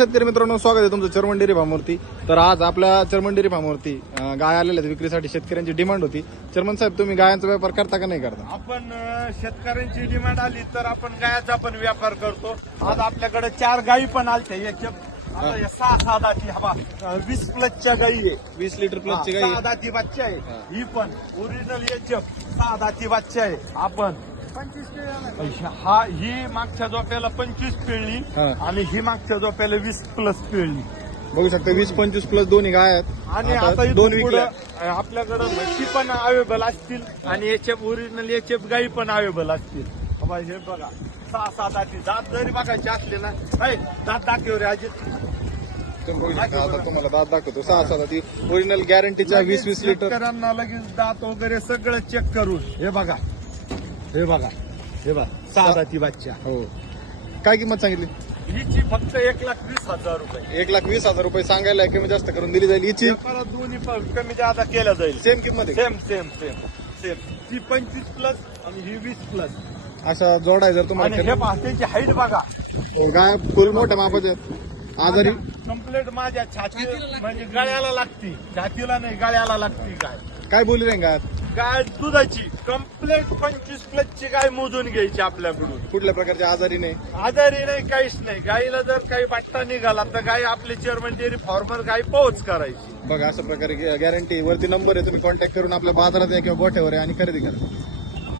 शेतकरी मित्रांनो, स्वागत आहे तुमचं चर्मन डेअरी फार्मवरती. तर आज आपल्या चर्मन डेअरी फार्मवरती गाय आलेल्या आहेत विक्रीसाठी. शेतकऱ्यांची डिमांड होती. चर्मन साहेब, तुम्ही गायांचा व्यापार करता का नाही करता? आपण शेतकऱ्यांची डिमांड आली तर आपण गायाचा पण व्यापार करतो. आज आपल्याकडे 4 गायी पण आलत्या. याच्या आता या 6 दाती, हवा 20 प्लसच्या गायी आहे. 20 लिटर प्लसची गाय 6 दाती बच्चा आहे. ही पण ओरिजिनल याच्या 6 दाती बच्चा आहे. आपण 25 ही मागच्या झोप्याला 25 पिळली आणि ही मागच्या झोप्याला 20 प्लस पिळली. बघू शकता. 20-25 प्लस दोन्ही गाय आहेत आणि आता दोन इथून विकल्या. पुढं आपल्याकडे म्हशी पण अवेलेबल असतील आणि एचएफ ओरिजिनल एचएफ गाई पण अवेलेबल असतील. बाबा हे बघा 6 दाती. दात जरी बघायचे असले ना, दात दाखव रे अजित. तुम्ही बघू शकता. आता तुम्हाला दात दाखवतो. 6 ती ओरिजिनल गॅरंटीच्या 20-20 लिटर. शेतकऱ्यांना लगेच दात वगैरे सगळं चेक करून हे बघा, हे बघा, हे बघा 6 दाती बच्चा. हो. काय किंमत सांगितली? हिची फक्त 1,20,000 रुपये. 1,20,000 रुपये सांगायला कमी जास्त करून दिली जाईल. हिची परत दोन्ही पण कमी जादा केल्या जाईल. सेम किंमत आहे. Same same same same. ती 25 प्लस आणि ही 20 प्लस. अशा जोड आहे जर आणि तुम्हाला. हे पहा त्यांची हाईट बघा. गाय फुल मोठ्या मापाच्या आहेत. आजारी कम्प्लीट माझ्या छाती म्हणजे गळ्याला लागती. छातीला नाही, गळ्याला लागती गाय. काय बोली रे गाय? गाय दुधाची कम्प्लीट 25 प्लसची गाय मोजून घ्यायची आपल्याकडून. कुठल्या प्रकारच्या आजारी नाही. आजारी नाही, काहीच नाही. गायीला जर काही पट्टा निघाला तर गाय आपले चेअरमन डेअरी फार्मर गाय पोहोच करायची. बघा, अशा प्रकारे गॅरंटी वरती नंबर आहे. तुम्ही कॉन्टॅक्ट करून आपल्या बाजारात या किंवा गोठ्यावर या आणि खरेदी करा.